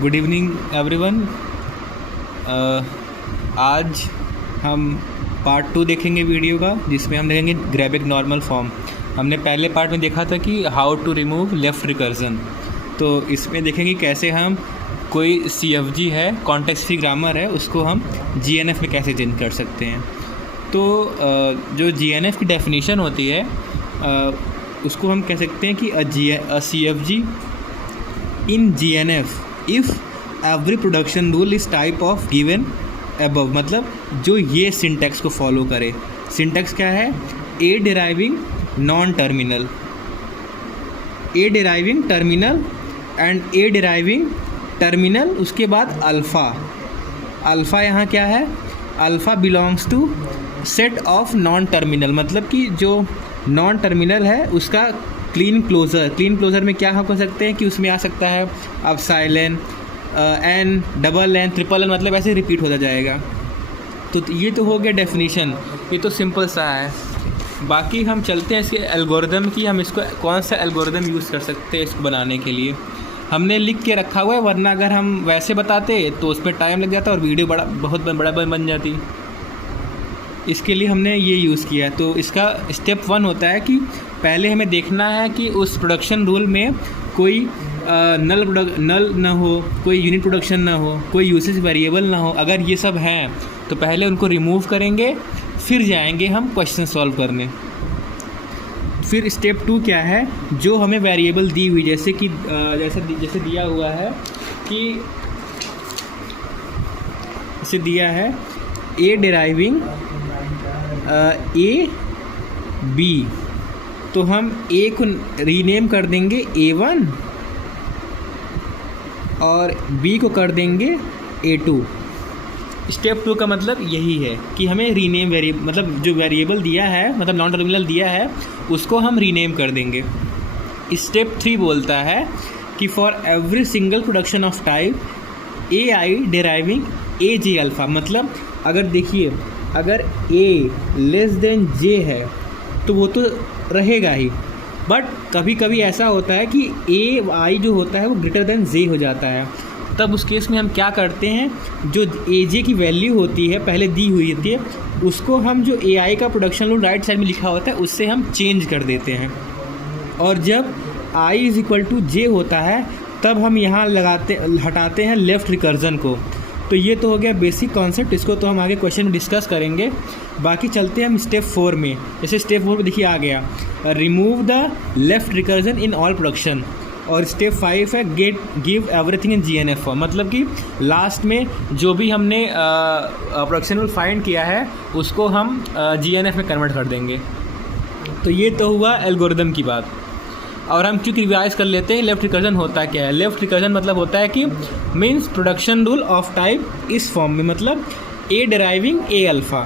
Good evening everyone. आज हम part 2 देखेंगे वीडियो का, जिसमें हम देखेंगे ग्रैब एक नॉर्मल फॉर्म। हमने पहले पार्ट में देखा था कि how to remove left recursion, तो इसमें देखेंगे कैसे हम कोई CFG है, कॉन्टेक्स्ट फ्री ग्रामर है, उसको हम GNF में कैसे चेंज कर सकते हैं। तो जो GNF की डेफिनेशन होती है उसको हम कह सकते हैं कि अ CFG in GNF if every production rule इस टाइप ऑफ गिवन अबव, मतलब जो ये सिंटैक्स को फॉलो करे। सिंटैक्स क्या है? A deriving non terminal, a deriving terminal and a deriving terminal, उसके बाद अल्फ़ा। अल्फ़ा यहाँ क्या है? Alpha belongs to set of non terminal, मतलब कि जो नॉन टर्मिनल है उसका क्लीन क्लोज़र। क्लीन क्लोज़र में क्या हम कर सकते हैं कि उसमें आ सकता है epsilon, n, double n, triple n, मतलब ऐसे रिपीट होता जाएगा। तो ये तो हो गया डेफिनेशन, ये तो सिंपल सा है। बाकी हम चलते हैं इसके एल्गोरिदम की, हम इसको कौन सा एल्गोरिदम यूज़ कर सकते हैं इसको बनाने के लिए। हमने लिख के रखा हुआ है, वरना अगर हम वैसे बताते तो उसमें टाइम लग जाता और वीडियो बहुत बड़ा बन जाती। इसके लिए हमने ये यूज़ किया है। तो इसका स्टेप 1 होता है कि पहले हमें देखना है कि उस प्रोडक्शन रूल में कोई नल ना हो, कोई यूनिट प्रोडक्शन ना हो, कोई यूसेज वेरिएबल ना हो। अगर ये सब हैं तो पहले उनको रिमूव करेंगे, फिर जाएंगे हम क्वेश्चन सॉल्व करने। फिर स्टेप 2 क्या है? जो हमें वेरिएबल दी हुई, जैसे कि जैसे दिया हुआ है कि इसे दिया है ए डिराइविंग ए बी, तो हम ए को रीनेम कर देंगे A1 और B को कर देंगे A2। स्टेप 2 का मतलब यही है कि हमें रीनेम मतलब जो वेरिएबल दिया है, मतलब नॉन टर्मिनल दिया है, उसको हम रीनेम कर देंगे। स्टेप 3 बोलता है कि for every single production of type AI deriving AJ alpha, मतलब अगर देखिए अगर A लेस देन J है तो वो तो रहेगा ही, बट कभी कभी ऐसा होता है कि AI जो होता है वो ग्रेटर देन J हो जाता है। तब उस केस में हम क्या करते हैं, जो AJ की वैल्यू होती है पहले दी हुई होती है, उसको हम जो AI का प्रोडक्शन रूल राइट साइड में लिखा होता है उससे हम चेंज कर देते हैं। और जब I = J होता है तब हम यहाँ हटाते हैं लेफ़्ट रिकर्जन को। तो ये तो हो गया बेसिक कॉन्सेप्ट, इसको तो हम आगे क्वेश्चन में डिस्कस करेंगे। बाकी चलते हैं हम स्टेप 4 में। जैसे स्टेप 4 में देखिए आ गया remove the left recursion in all production, और स्टेप 5 है give everything in GNF form, मतलब कि लास्ट में जो भी हमने प्रोडक्शन रूल फाइंड किया है उसको हम GNF में कन्वर्ट कर देंगे। तो ये तो हुआ एल्गोरिदम की बात। और हम क्योंकि रिवाइज कर लेते हैं लेफ़्ट रिकर्जन होता क्या है। लेफ़्ट रिकर्जन मतलब होता है कि means production rule of type इस फॉर्म में, मतलब ए डिराइविंग ए अल्फ़ा।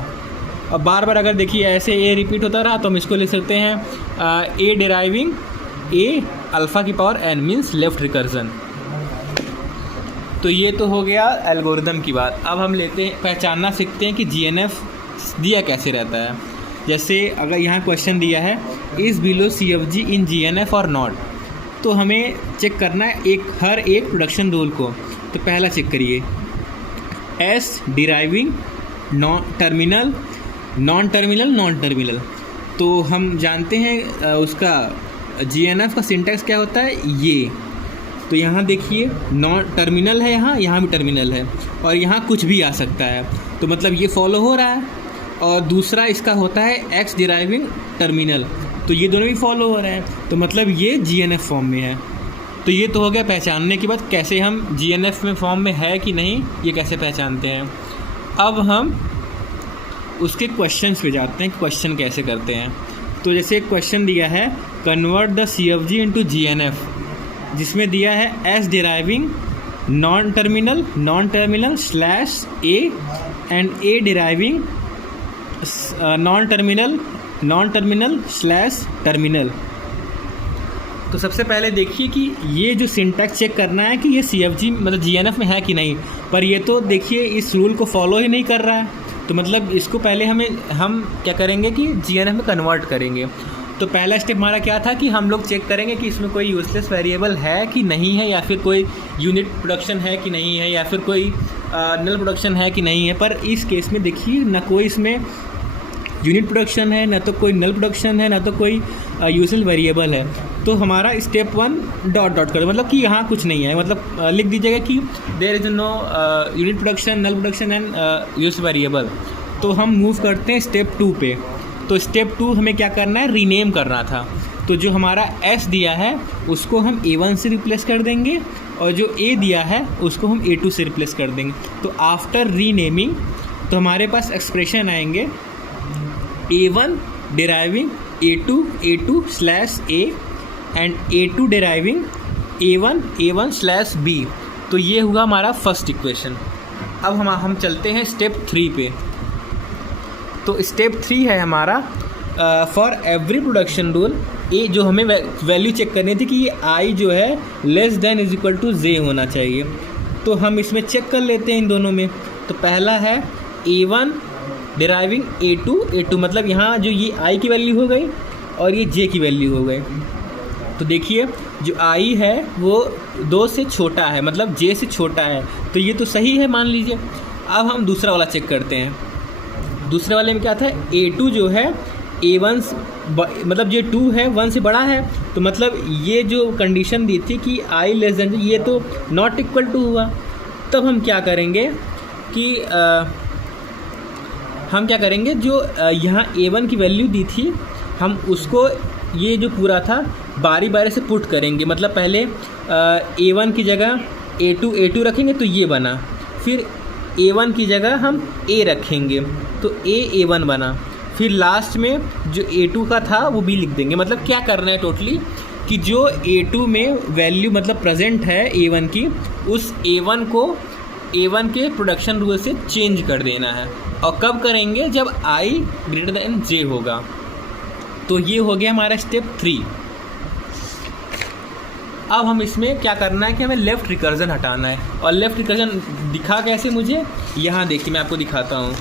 अब बार बार अगर देखिए ऐसे ए रिपीट होता रहा तो हम इसको लिख सकते हैं ए डिराइविंग ए अल्फ़ा की power n, means left recursion. तो ये तो हो गया एल्गोरिदम की बात। अब हम पहचानना सीखते हैं कि GNF दिया कैसे रहता है। जैसे अगर यहाँ क्वेश्चन दिया है is below CFG in GNF और नॉट, तो हमें चेक करना है हर एक प्रोडक्शन रूल को। तो पहला चेक करिए, S deriving terminal non terminal. तो हम जानते हैं उसका GNF का सिंटैक्स क्या होता है, ये। तो यहाँ देखिए नॉन टर्मिनल है, यहाँ भी टर्मिनल है, और यहाँ कुछ भी आ सकता है, तो मतलब ये फॉलो हो रहा है। और दूसरा इसका होता है X डिराइविंग टर्मिनल, तो ये दोनों भी फॉलो हो रहे हैं, तो मतलब ये GNF फॉर्म में है। तो ये तो हो गया पहचानने की बात, कैसे हम GNF में फॉर्म में है कि नहीं ये कैसे पहचानते हैं। अब हम उसके क्वेश्चंस पे जाते हैं, क्वेश्चन कैसे करते हैं। तो जैसे एक क्वेश्चन दिया है convert the CFG into GNF, जिसमें दिया है S deriving non terminal slash A and A deriving non terminal slash terminal. तो सबसे पहले देखिए कि ये जो सिंटैक्स चेक करना है कि ये CFG मतलब GNF में है कि नहीं, पर ये तो देखिए इस रूल को फॉलो ही नहीं कर रहा है, तो मतलब इसको पहले हम क्या करेंगे कि GNF में कन्वर्ट करेंगे। तो पहला स्टेप हमारा क्या था कि हम लोग चेक करेंगे कि इसमें कोई यूजलेस वेरिएबल है कि नहीं है, या फिर कोई यूनिट प्रोडक्शन है कि नहीं है, या फिर कोई नल प्रोडक्शन है कि नहीं है। पर इस केस में देखिए ना कोई इसमें यूनिट प्रोडक्शन है, ना तो कोई नल प्रोडक्शन है, ना तो कोई यूजलेस वेरिएबल है। तो हमारा स्टेप 1 डॉट डॉट कर, मतलब कि यहाँ कुछ नहीं है, मतलब लिख दीजिएगा कि there is no unit production, null production and use variable. तो हम मूव करते हैं स्टेप 2 पे। तो स्टेप 2 हमें क्या करना है, रीनेम करना था। तो जो हमारा S दिया है उसको हम A1 से रिप्लेस कर देंगे, और जो A दिया है उसको हम A2 से रिप्लेस कर देंगे। तो आफ्टर रीनेमिंग तो हमारे पास एक्सप्रेशन आएंगे A1 deriving A2/A and A2 deriving A1/B। तो ये हुआ हमारा फर्स्ट इक्वेशन। अब हम चलते हैं स्टेप 3 पे। तो स्टेप 3 है हमारा फॉर एवरी प्रोडक्शन रूल ए, जो हमें वैल्यू चेक करनी थी कि ये आई जो है less than is equal to j होना चाहिए। तो हम इसमें चेक कर लेते हैं इन दोनों में। तो पहला है A1 डिराइविंग A2 मतलब यहाँ जो ये आई की वैल्यू हो गई और ये जे की वैल्यू हो गई। तो देखिए जो आई है वो 2 से छोटा है, मतलब जे से छोटा है, तो ये तो सही है मान लीजिए। अब हम दूसरा वाला चेक करते हैं। दूसरे वाले में क्या था, A2 जो है A1 मतलब जो 2 है 1 से बड़ा है, तो मतलब ये जो कंडीशन दी थी कि I लेस देन, ये तो नॉट इक्वल टू हुआ। तब हम क्या करेंगे कि जो यहाँ A1 की वैल्यू दी थी हम उसको ये जो पूरा था बारी बारी से पुट करेंगे। मतलब पहले A1 की जगह A2 रखेंगे तो ये बना, फिर A1 की जगह हम A रखेंगे तो A1 बना, फिर लास्ट में जो A2 का था वो B लिख देंगे। मतलब क्या करना है टोटली कि जो A2 में वैल्यू मतलब प्रेजेंट है A1 की, उस A1 को A1 के प्रोडक्शन रूल से चेंज कर देना है। और कब करेंगे, जब I ग्रेटर देन J होगा। तो ये हो गया हमारा स्टेप 3। अब हम इसमें क्या करना है कि हमें लेफ़्ट रिकर्जन हटाना है। और लेफ़्ट रिकर्जन दिखा कैसे मुझे, यहाँ देखिए मैं आपको दिखाता हूँ।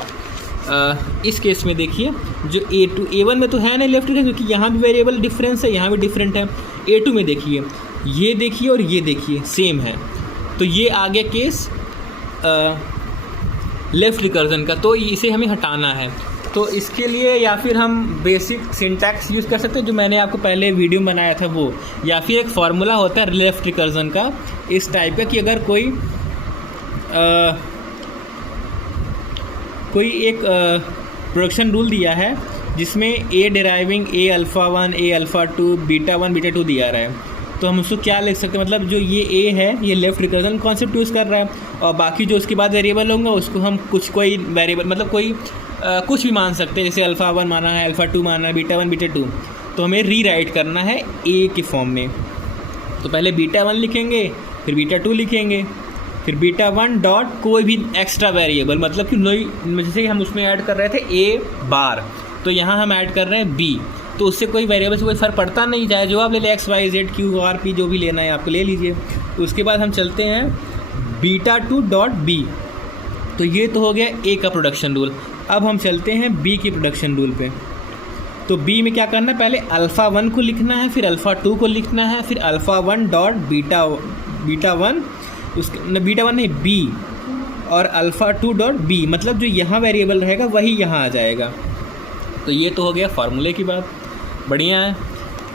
इस केस में देखिए जो A1 में तो है नहीं लेफ़्ट रिकर्जन, क्योंकि यहाँ भी वेरिएबल डिफरेंस है, यहाँ भी डिफरेंट है। A2 में देखिए, ये देखिए और ये देखिए सेम है, तो ये आगे केस लेफ़्ट रिकर्जन का, तो इसे हमें हटाना है। तो इसके लिए या फिर हम बेसिक सिंटैक्स यूज़ कर सकते हैं जो मैंने आपको पहले वीडियो में बनाया था वो, या फिर एक फार्मूला होता है लेफ़्ट रिकर्जन का इस टाइप का कि अगर कोई एक प्रोडक्शन रूल दिया है जिसमें A डिराइविंग A∝1 A∝2 β1 β2 दिया रहा है, तो हम उसको क्या लिख सकते हैं, मतलब जो ये A है ये लेफ़्ट रिकर्जन कॉन्सेप्ट यूज़ कर रहा है, और बाकी जो उसके बाद वेरिएबल होंगे उसको हम कोई वेरिएबल मतलब कोई कुछ भी मान सकते हैं, जैसे α1 माना है, α2 माना है, β1 β2। तो हमें रीराइट करना है A के फॉर्म में। तो पहले β1 लिखेंगे, फिर β2 लिखेंगे, फिर β1 डॉट कोई भी एक्स्ट्रा वेरिएबल, मतलब कि जैसे हम उसमें ऐड कर रहे थे A बार, तो यहाँ हम ऐड कर रहे हैं B। तो उससे कोई वेरिएबल से कोई फ़र्क पड़ता नहीं, चाहे जो आप ले लें X Y Z Q R P जो भी लेना है आपको ले लीजिए। तो उसके बाद हम चलते हैं β2 डॉट B। तो ये तो हो गया A का प्रोडक्शन रूल। अब हम चलते हैं B के प्रोडक्शन रूल पे। तो B में क्या करना है, पहले α1 को लिखना है, फिर α2 को लिखना है, फिर α1 डॉट β1 उसके β1 नहीं B, और α2 डॉट B, मतलब जो यहाँ वेरिएबल रहेगा वही यहाँ आ जाएगा। तो ये तो हो गया फार्मूले की बात, बढ़िया है।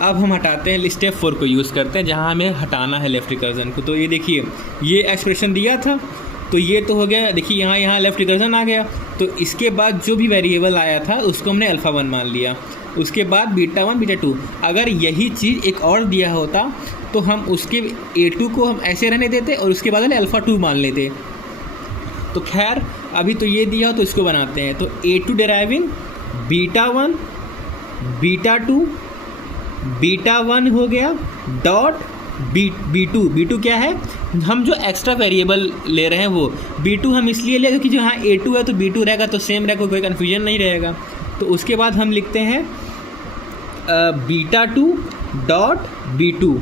अब हम हटाते हैं स्टेप 4 को यूज़ करते हैं जहाँ हमें हटाना है लेफ़्ट रिकर्जन को। तो ये देखिए ये एक्सप्रेशन दिया था, तो ये तो हो गया, देखिए यहाँ लेफ़्ट रिकर्जन आ गया। तो इसके बाद जो भी वेरिएबल आया था उसको हमने α1 मान लिया, उसके बाद β1 β2। अगर यही चीज़ एक और दिया होता तो हम उसके A2 को हम ऐसे रहने देते और उसके बाद α2 मान लेते। तो खैर अभी तो ये दिया हो तो इसको बनाते हैं। तो A2 डिराइविंग β1 β2 β1 हो गया डॉट B2 क्या है, हम जो एक्स्ट्रा वेरिएबल ले रहे हैं वो B2 हम इसलिए ले क्योंकि जो यहाँ A2 है तो B2 रहेगा, तो सेम रहेगा, कोई कन्फ्यूजन नहीं रहेगा। तो उसके बाद हम लिखते हैं β2 डॉट B2,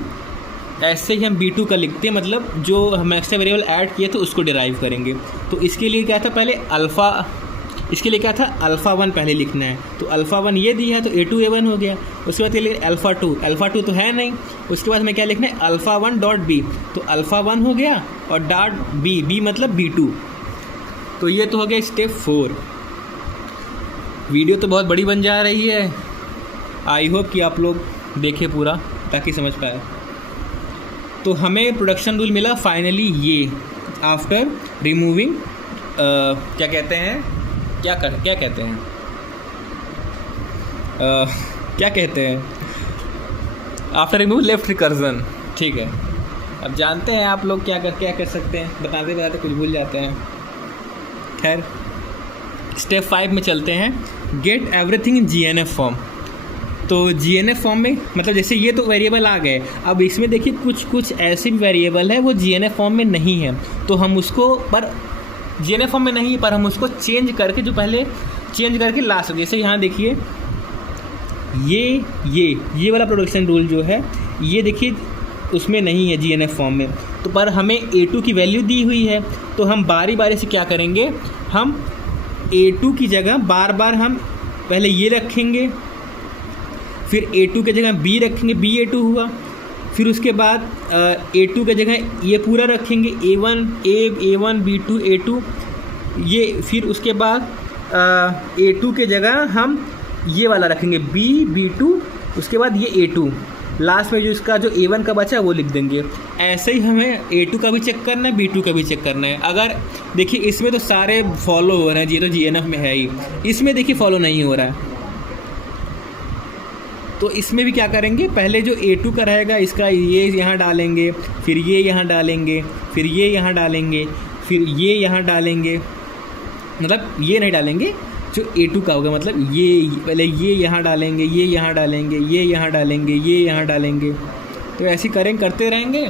ऐसे ही हम B2 का लिखते हैं, मतलब जो हम एक्स्ट्रा वेरिएबल ऐड किए थे उसको डिराइव करेंगे। तो इसके लिए क्या था, पहले इसके लिए क्या था, अल्फ़ा 1 पहले लिखना है, तो अल्फ़ा 1 ये दिया है तो A2 A1 हो गया। उसके बाद ये लिखना अल्फ़ा 2 तो है नहीं, उसके बाद हमें क्या लिखना है, अल्फ़ा 1 डॉट बी, तो अल्फ़ा 1 हो गया और डॉट बी मतलब B2। तो ये तो हो गया स्टेप 4। वीडियो तो बहुत बड़ी बन जा रही है, आई होप कि आप लोग देखें पूरा ताकि समझ पाए। तो हमें प्रोडक्शन रूल मिला फाइनली ये, आफ्टर रिमूविंग क्या कहते हैं आफ्टर रिमूव लेफ्ट रिकर्जन। ठीक है, अब जानते हैं आप लोग क्या कर सकते हैं, बताते कुछ भूल जाते हैं। खैर स्टेप 5 में चलते हैं, get everything in GNF form. तो GNF फॉर्म में मतलब जैसे ये तो वेरिएबल आ गए, अब इसमें देखिए कुछ ऐसे भी वेरिएबल है वो GNF फॉर्म में नहीं है, तो हम उसको पर GNF फॉर्म में नहीं है पर हम उसको चेंज करके जो पहले चेंज करके ला सकते। जैसे यहाँ देखिए ये वाला प्रोडक्शन रूल जो है ये देखिए उसमें नहीं है GNF फॉर्म में, तो पर हमें A2 की वैल्यू दी हुई है, तो हम बारी बारी से क्या करेंगे, हम A2 की जगह बार बार हम पहले ये रखेंगे, फिर A2 के जगह B रखेंगे, BA2 हुआ, फिर उसके बाद A2 के जगह ये पूरा रखेंगे, A1 B2 A2 ये, फिर उसके बाद A2 के जगह हम ये वाला रखेंगे B2, उसके बाद ये A2, लास्ट में जो इसका जो A1 का बचा वो लिख देंगे। ऐसे ही हमें A2 का भी चेक करना है, B2 का भी चेक करना है। अगर देखिए इसमें तो सारे फॉलो हो रहे हैं, ये तो GNF में है ही, इसमें देखिए फॉलो नहीं हो रहा है, तो इसमें भी क्या करेंगे, पहले जो A2 का रहेगा इसका ये यहाँ डालेंगे, फिर ये यहाँ डालेंगे, फिर ये यहाँ डालेंगे, फिर ये यहाँ डालेंगे, मतलब ये नहीं डालेंगे, जो A2 का होगा मतलब ये पहले ये यहाँ डालेंगे, ये यहाँ डालेंगे, ये यहाँ डालेंगे, ये यहाँ डालेंगे, तो ऐसे करते रहेंगे,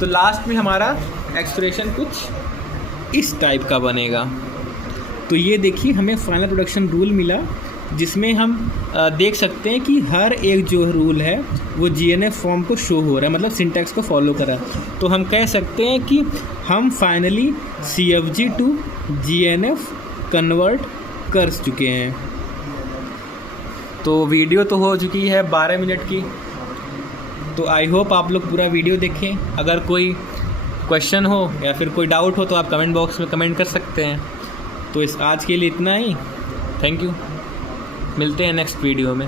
तो लास्ट में हमारा एक्सप्रेशन कुछ इस टाइप का बनेगा। तो ये देखिए हमें फाइनल प्रोडक्शन रूल मिला, जिसमें हम देख सकते हैं कि हर एक जो रूल है वो GNF फॉर्म को शो हो रहा है, मतलब सिंटैक्स को फॉलो कर रहा है। तो हम कह सकते हैं कि हम finally CFG to GNF convert कर चुके हैं। तो वीडियो तो हो चुकी है 12 मिनट की, तो आई होप आप लोग पूरा वीडियो देखें। अगर कोई क्वेश्चन हो या फिर कोई डाउट हो तो आप कमेंट बॉक्स में कमेंट कर सकते हैं। तो आज के लिए इतना ही, थैंक यू, मिलते हैं नेक्स्ट वीडियो में।